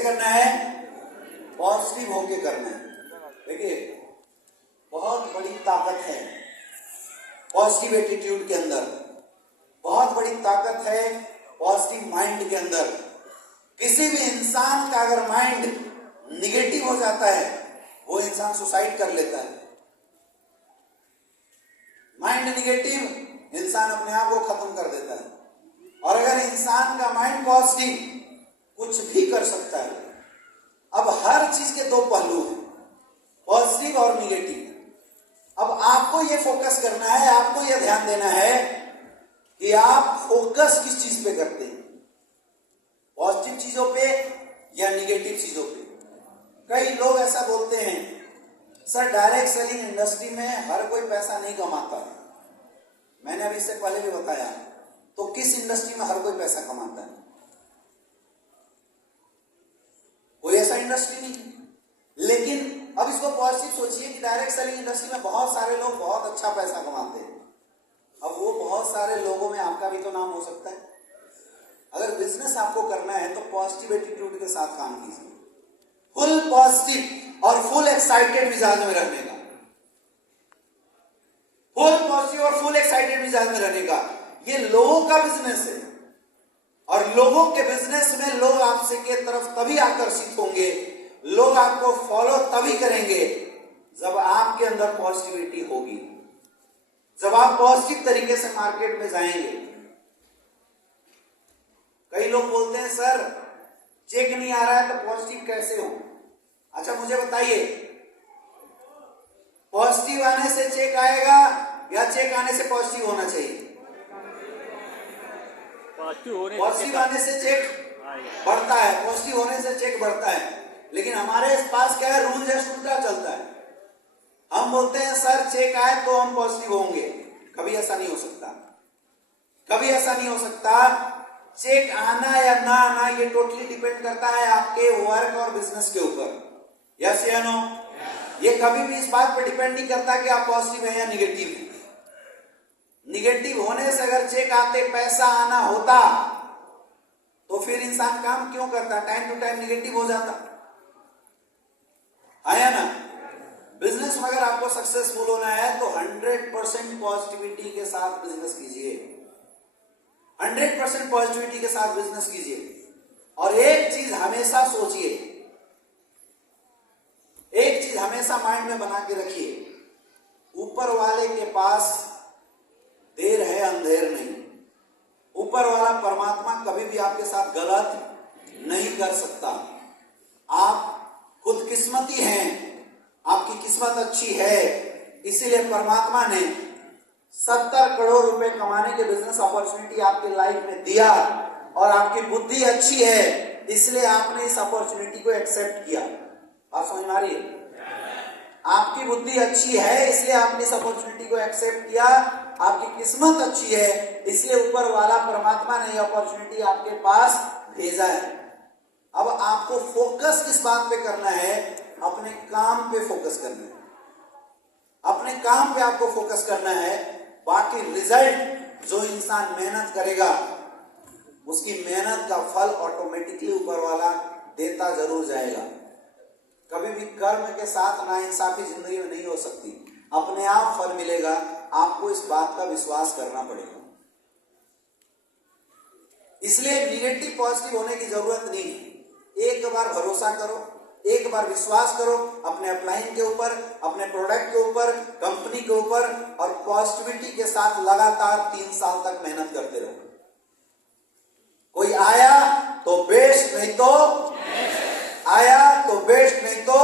कैसे करना है? पॉजिटिव होके करना है। देखिए, बहुत बड़ी ताकत है पॉजिटिव एटीट्यूड के अंदर, बहुत बड़ी ताकत है पॉजिटिव माइंड के अंदर। किसी भी इंसान का अगर माइंड निगेटिव हो जाता है, वो इंसान सुसाइड कर लेता है। माइंड निगेटिव, इंसान अपने आप को खत्म कर देता है। और अगर इंसान का माइंड पॉजिटिव, कुछ भी कर सकता है। अब हर चीज के दो पहलू हैं, पॉजिटिव और निगेटिव। अब आपको ये फोकस करना है, आपको ये ध्यान देना है कि आप फोकस किस चीज पे करते हैं, पॉजिटिव चीजों पे या निगेटिव चीजों पे। कई लोग ऐसा बोलते हैं, सर डायरेक्ट सेलिंग इंडस्ट्री में हर कोई पैसा नहीं कमाता। मैंने अभी इससे पहले भी बताया, तो किस इंडस्ट्री में हर कोई पैसा कमाता है? कोई ऐसा इंडस्ट्री नहीं है। लेकिन अब इसको पॉजिटिव सोचिए कि डायरेक्ट सेलिंग इंडस्ट्री में बहुत सारे लोग बहुत अच्छा पैसा कमाते हैं। अब वो बहुत सारे लोगों में आपका भी तो नाम हो सकता है। अगर बिजनेस आपको करना है तो पॉजिटिव एटीट्यूड के साथ काम कीजिए, फुल पॉजिटिव और फुल एक्साइटेड मिजाज में रहने का, फुल पॉजिटिव और फुल एक्साइटेड मिजाज में रहने का। ये लोगों का बिजनेस है और लोगों के बिजनेस में लोग आपसे के तरफ तभी आकर्षित होंगे, लोग आपको फॉलो तभी करेंगे जब आपके अंदर पॉजिटिविटी होगी, जब आप पॉजिटिव तरीके से मार्केट में जाएंगे। कई लोग बोलते हैं सर चेक नहीं आ रहा है तो पॉजिटिव कैसे हो? अच्छा मुझे बताइए, पॉजिटिव आने से चेक आएगा या चेक आने से पॉजिटिव होना चाहिए? पॉजिटिव आने से चेक बढ़ता है, पॉजिटिव होने से चेक बढ़ता है। लेकिन हमारे पास क्या है, रूल जस्ट उल्टा चलता है। हम बोलते हैं सर चेक आए तो हम पॉजिटिव होंगे। कभी ऐसा नहीं हो सकता, कभी ऐसा नहीं हो सकता। चेक आना या ना आना ये टोटली डिपेंड करता है आपके वर्क और बिजनेस के ऊपर। यस या नो? ये कभी भी इस बात पर डिपेंड नहीं करता कि आप पॉजिटिव है या निगेटिव है। निगेटिव होने से अगर चेक आते पैसा आना होता तो फिर इंसान काम क्यों करता? टाइम टू टाइम निगेटिव हो जाता, आया ना? बिजनेस में अगर आपको सक्सेसफुल होना है तो 100% पॉजिटिविटी के साथ बिजनेस कीजिए, 100% पॉजिटिविटी के साथ बिजनेस कीजिए। और एक चीज हमेशा सोचिए, एक चीज हमेशा माइंड में बना के रखिए, ऊपर वाले के पास देर है अंधेर नहीं। ऊपर वाला परमात्मा कभी भी आपके साथ गलत नहीं कर सकता। आप खुदकिस्मती हैं, आपकी किस्मत अच्छी है, इसीलिए परमात्मा ने 70 करोड़ रुपए कमाने के बिजनेस अपॉर्चुनिटी आपके लाइफ में दिया। और आपकी बुद्धि अच्छी है, इसलिए आपने इस अपॉर्चुनिटी को एक्सेप्ट किया। आप समझ में आ रही है? आपकी बुद्धि अच्छी है इसलिए आपने इस अपॉर्चुनिटी को एक्सेप्ट किया। आपकी किस्मत अच्छी है इसलिए ऊपर वाला परमात्मा ने यह अपॉर्चुनिटी आपके पास भेजा है। अब आपको फोकस किस बात पे करना है? अपने काम पे फोकस करना है, अपने काम पे आपको फोकस करना है। बाकी रिजल्ट जो इंसान मेहनत करेगा उसकी मेहनत का फल ऑटोमेटिकली ऊपर वाला देता जरूर जाएगा। कभी भी कर्म के साथ नाइंसाफी जिंदगी में नहीं हो सकती, अपने आप फल मिलेगा। आपको इस बात का विश्वास करना पड़ेगा। इसलिए निगेटिव पॉजिटिव होने की जरूरत नहीं है। एक बार भरोसा करो, एक बार विश्वास करो अपने अपलाइन के ऊपर, अपने प्रोडक्ट के ऊपर, कंपनी के ऊपर, और पॉजिटिविटी के साथ लगातार 3 साल तक मेहनत करते रहो। कोई आया तो बेस्ट, नहीं तो आया तो बेस्ट, नहीं तो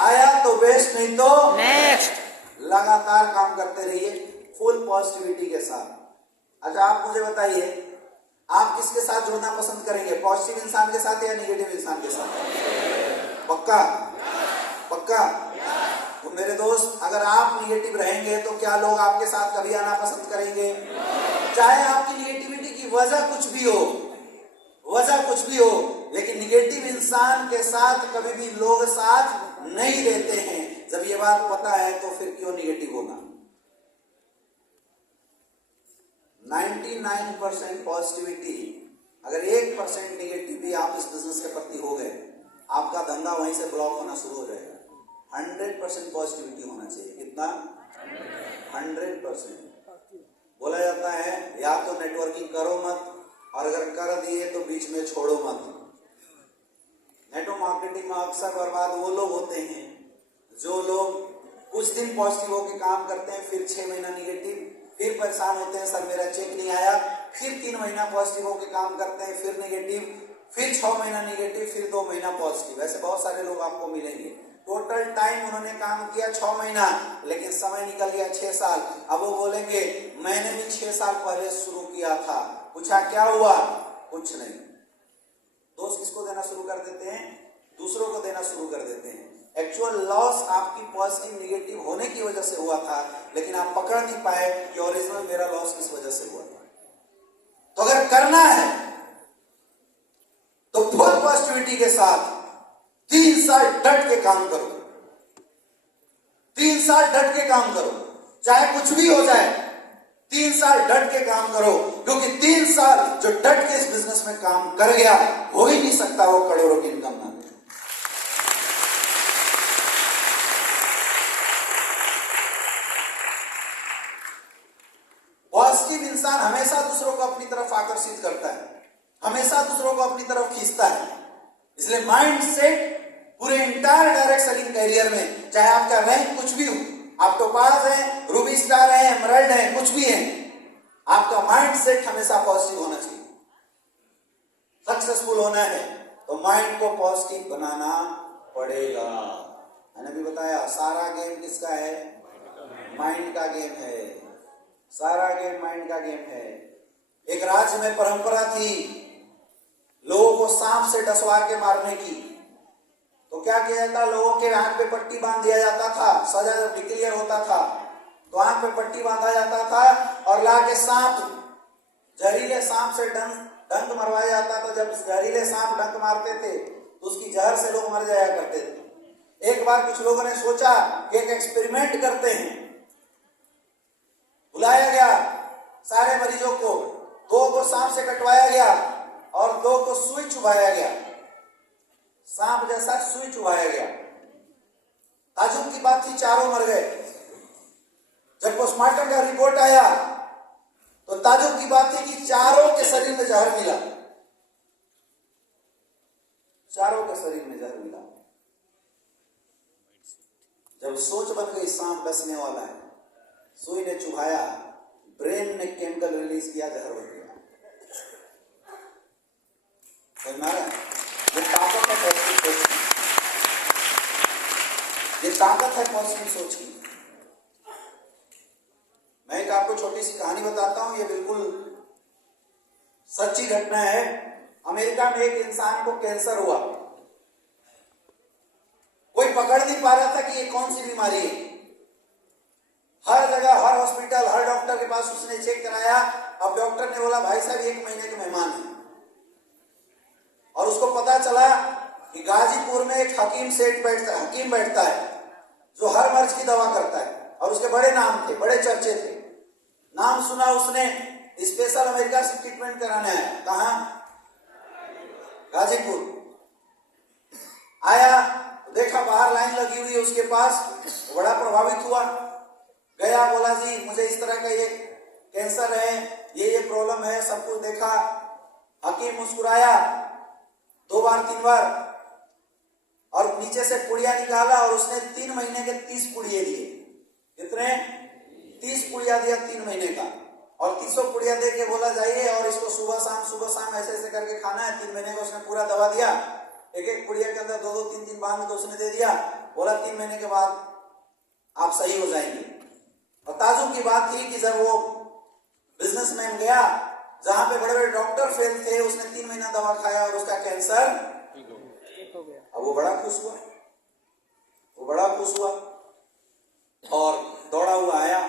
आया तो बेस्ट, नहीं तो नेक्स्ट। लगातार काम करते रहिए फुल पॉजिटिविटी के साथ। अच्छा आप मुझे बताइए, आप किसके साथ जुड़ना पसंद करेंगे? पॉजिटिव इंसान के साथ या निगेटिव इंसान के साथ? पक्का? पक्का? तो मेरे दोस्त, अगर आप निगेटिव रहेंगे तो क्या लोग आपके साथ कभी आना पसंद करेंगे? चाहे आपकी निगेटिविटी की वजह कुछ भी हो, वजह कुछ भी हो, लेकिन निगेटिव इंसान के साथ कभी भी लोग साथ नहीं देते हैं। जब ये बात पता है तो फिर क्यों निगेटिव होगा? 99% पॉजिटिविटी, अगर 1% निगेटिव भी आप इस बिजनेस के प्रति हो गए आपका धंधा वहीं से ब्लॉक होना शुरू हो जाएगा। 100% पॉजिटिविटी होना चाहिए। कितना? 100%। बोला जाता है या तो नेटवर्किंग करो मत, और अगर कर दिए तो बीच में छोड़ो मत। नेटवर्क मार्केटिंग में अक्सर बर्बाद वो लोग होते हैं जो लोग कुछ दिन पॉजिटिव होकर काम करते हैं, फिर 6 महीना निगेटिव, फिर परेशान होते हैं सर मेरा चेक नहीं आया, फिर 3 महीना पॉजिटिव होकर काम करते हैं, फिर निगेटिव, फिर 6 महीना निगेटिव, फिर 2 महीना पॉजिटिव। ऐसे बहुत सारे लोग आपको मिलेंगे। टोटल टाइम उन्होंने काम किया 6 महीना, लेकिन समय निकल गया 6 साल। अब वो बोलेंगे मैंने भी 6 साल पहले शुरू किया था। पूछा क्या हुआ? कुछ नहीं। दोष किसको देना शुरू कर देते हैं? दूसरों को देना शुरू कर देते हैं। एक्चुअल लॉस आपकी पॉजिटिव निगेटिव होने की वजह से हुआ था, लेकिन आप पकड़ नहीं पाए कि ओरिजिनल मेरा लॉस किस वजह से हुआ था। तो अगर करना है तो फुल पॉजिटिविटी के साथ 3 साल डट के काम करो। 3 साल डट के काम करो, चाहे कुछ भी हो जाए। 3 साल डट के काम करो, क्योंकि 3 साल जो डट के इस बिजनेस में काम कर गया, हो ही नहीं सकता वो करोड़ों की इनकम ना दे। पॉजिटिव इंसान हमेशा दूसरों को अपनी तरफ आकर्षित करता है, हमेशा दूसरों को अपनी तरफ खींचता है। इसलिए माइंड सेट पूरे इंटायर डायरेक्ट सेलिंग करियर में, चाहे आपका रैंक कुछ भी हो, आप टोपाज हैं, रूबी स्टार हैं, एमराल्ड हैं, कुछ भी हैं, आपका माइंड सेट हमेशा पॉजिटिव होना चाहिए। सक्सेसफुल होना है तो माइंड को पॉजिटिव बनाना पड़ेगा। मैंने भी बताया सारा गेम किसका है? माइंड का गेम है। सारा गेम माइंड का गेम है। एक राज्य में परंपरा थी लोगों को सांप से डसवा के मारने की। तो क्या किया जाता? लोगों के आंख पे पट्टी बांध दिया जाता था। सजा जब डिक्लेयर होता था तो आंख पे पट्टी बांधा जाता था और लाके सांप, जहरीले सांप से डंक मरवाया जाता था। जब जहरीले सांप डंक मारते थे तो उसकी जहर से लोग मर जाया करते थे। एक बार कुछ लोगों ने सोचा कि एक एक्सपेरिमेंट करते हैं। बुलाया गया सारे मरीजों को, 2 को सांप से कटवाया गया और 2 को सुई चुभाया गया। सांप जैसा सुई चुभाया गया। ताजुब की बात थी, चारों मर गए। जब पोस्टमार्टम का रिपोर्ट आया तो ताजुब की बात थी कि चारों के शरीर में जहर मिला। चारों के शरीर में जहर मिला। जब सोच बन गई सांप डसने वाला है, सुई ने चुभाया, ब्रेन ने केमिकल रिलीज किया, जहर बन गया। समझ रहा है? ये ताकत है पॉजिटिव सोच की। ये ताकत है पॉजिटिव सोच की। मैं एक आपको छोटी सी कहानी बताता हूं, ये बिल्कुल सच्ची घटना है। अमेरिका में एक इंसान को कैंसर हुआ। कोई पकड़ नहीं पा रहा था कि ये कौन सी बीमारी है। हर जगह, हर हॉस्पिटल, हर डॉक्टर के पास उसने चेक कराया। अब डॉक्टर ने बोला भाई साहब 1 महीने के मेहमान हैं। और उसको पता चला कि गाजीपुर में एक हकीम बैठता है जो हर मर्ज की दवा करता है, और उसके बड़े नाम थे, बड़े चर्चे थे। नाम सुना उसने, स्पेशल अमेरिका से ट्रीटमेंट कराने आया। कहां? गाजीपुर। आया, देखा बाहर लाइन लगी हुई है उसके पास, बड़ा प्रभावित हुआ। गया, बोला जी मुझे इस तरह का ये कैंसर है, ये प्रॉब्लम है, सब कुछ देखा। हकीम मुस्कुराया 2 बार 3 बार और नीचे से पुड़िया निकाला और उसने 3 महीने के 30 पुड़िए दिए। कितने? 30 पुड़िया दिया 3 महीने का। और 300 पुड़िया दे के बोला जाइए और इसको सुबह शाम ऐसे ऐसे करके खाना है। 3 महीने का उसने पूरा दवा दिया। एक पुड़िया के अंदर 2-2 3-3 बांध तो उसने दे दिया। बोला 3 महीने के बाद आप सही हो जाएंगे। और ताजुब की बात थी कि जब वो बिजनेसमैन गया जहां पे बड़े बड़े डॉक्टर फेल थे, उसने 3 महीना दवा खाया और उसका कैंसर ठीक हो गया। अब वो बड़ा खुश हुआ और दौड़ा हुआ आया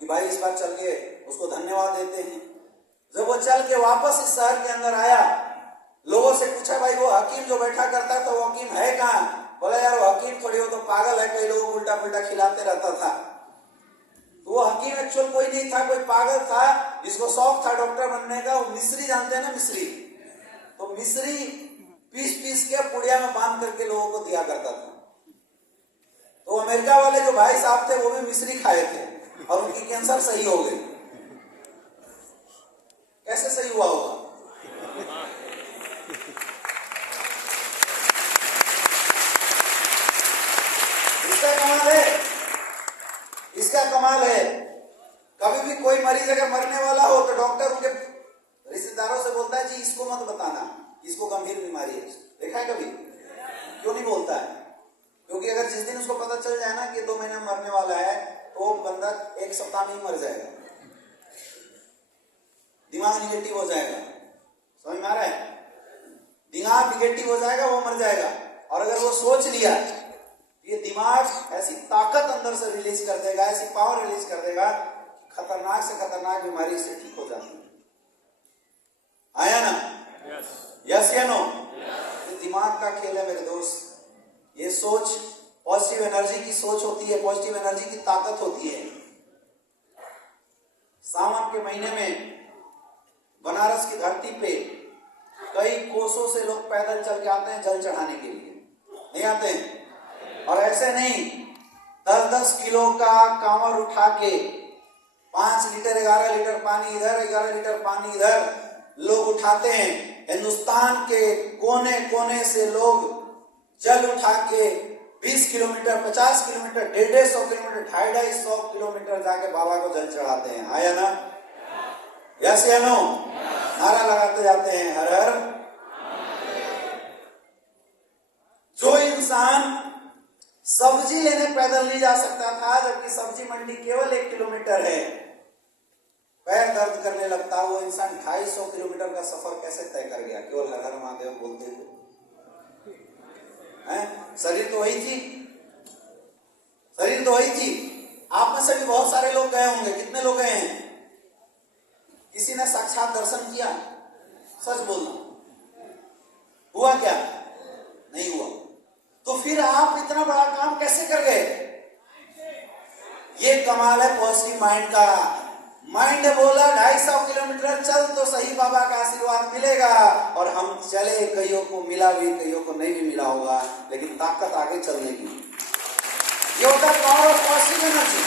कि भाई इस बार चल के उसको धन्यवाद देते हैं। जब वो चल के वापस इस शहर के अंदर आया, लोगों से पूछा भाई वो हकीम जो बैठा करता था वो हकीम है कहां? बोला यार वो हकीम थोड़ी, वो तो पागल है, कई लोगों को उल्टा पुल्टा खिलाते रहता था। तो वो हकीम एक्चुअल कोई नहीं था, कोई पागल था जिसको शौक था डॉक्टर बनने का। वो मिश्री जानते हैं ना, मिश्री? तो मिश्री पीस के पुड़िया तौलिया में बांध करके लोगों को दिया करता था। तो अमेरिका वाले जो भाई साहब थे वो भी मिश्री खाए थे और उनकी कैंसर सही हो गई। कैसे सही हुआ होगा? इसका कमाल है, इसका कमाल है। कभी भी कोई मरीज अगर मरने वाला हो तो डॉक्टर उनके रिश्तेदारों से बोलता है, जी इसको मत बताना, इसको गंभीर बीमारी है। देखा है कभी? क्यों नहीं बोलता है? क्योंकि अगर जिस दिन उसको पता चल जाए ना कि 2 महीने में मरने वाला है तो वो बंदा 1 सप्ताह में ही मर जाएगा, दिमाग निगेटिव हो जाएगा। समझ में आ रहा है? दिमाग निगेटिव हो जाएगा, वो मर जाएगा। और अगर वो सोच लिया, ये दिमाग ऐसी ताकत अंदर से रिलीज कर देगा, ऐसी पावर रिलीज कर देगा, खतरनाक से खतरनाक बीमारी से ठीक हो जाती है। आया ना? यस या नो? ये दिमाग का खेल है मेरे दोस्त। ये सोच पॉजिटिव एनर्जी की सोच होती है, पॉजिटिव एनर्जी की ताकत होती है। सावन के महीने में बनारस की धरती पे कई कोसों से लोग पैदल चल के आते हैं जल चढ़ाने के लिए। नहीं आते हैं? और ऐसे नहीं, 10-10 किलो का कांवर उठा के 5 लीटर 11 लीटर पानी इधर, 11 लीटर पानी इधर लोग उठाते हैं। हिंदुस्तान के कोने कोने से लोग जल उठा के 20 किलोमीटर, 50 किलोमीटर, 150 किलोमीटर, 250 किलोमीटर जाके बाबा को जल चढ़ाते हैं। आया ना? यस या नो? नारा लगाते जाते हैं, हर हर। जो इंसान सब्जी लेने पैदल नहीं जा सकता था, जबकि सब्जी मंडी केवल 1 किलोमीटर है, पैर दर्द करने लगता, वो इंसान 250 किलोमीटर का सफर कैसे तय कर गया केवल हर हर महादेव बोलते हुए? शरीर तो वही थी, शरीर तो वही थी। आप में से भी बहुत सारे लोग गए होंगे। कितने लोग गए हैं? किसी ने साक्षात दर्शन किया? सच बोलना, हुआ क्या? नहीं हुआ। तो फिर आप इतना बड़ा काम कैसे कर गए? ये कमाल है पॉजिटिव माइंड का। माइंड ने बोला 250 किलोमीटर चल तो सही, बाबा का आशीर्वाद मिलेगा। और हम चले, कईयों को मिला भी, कईयों को नहीं भी मिला होगा, लेकिन ताकत आगे चलने की। ये होता है पावर ऑफ पॉजिटिव एनर्जी।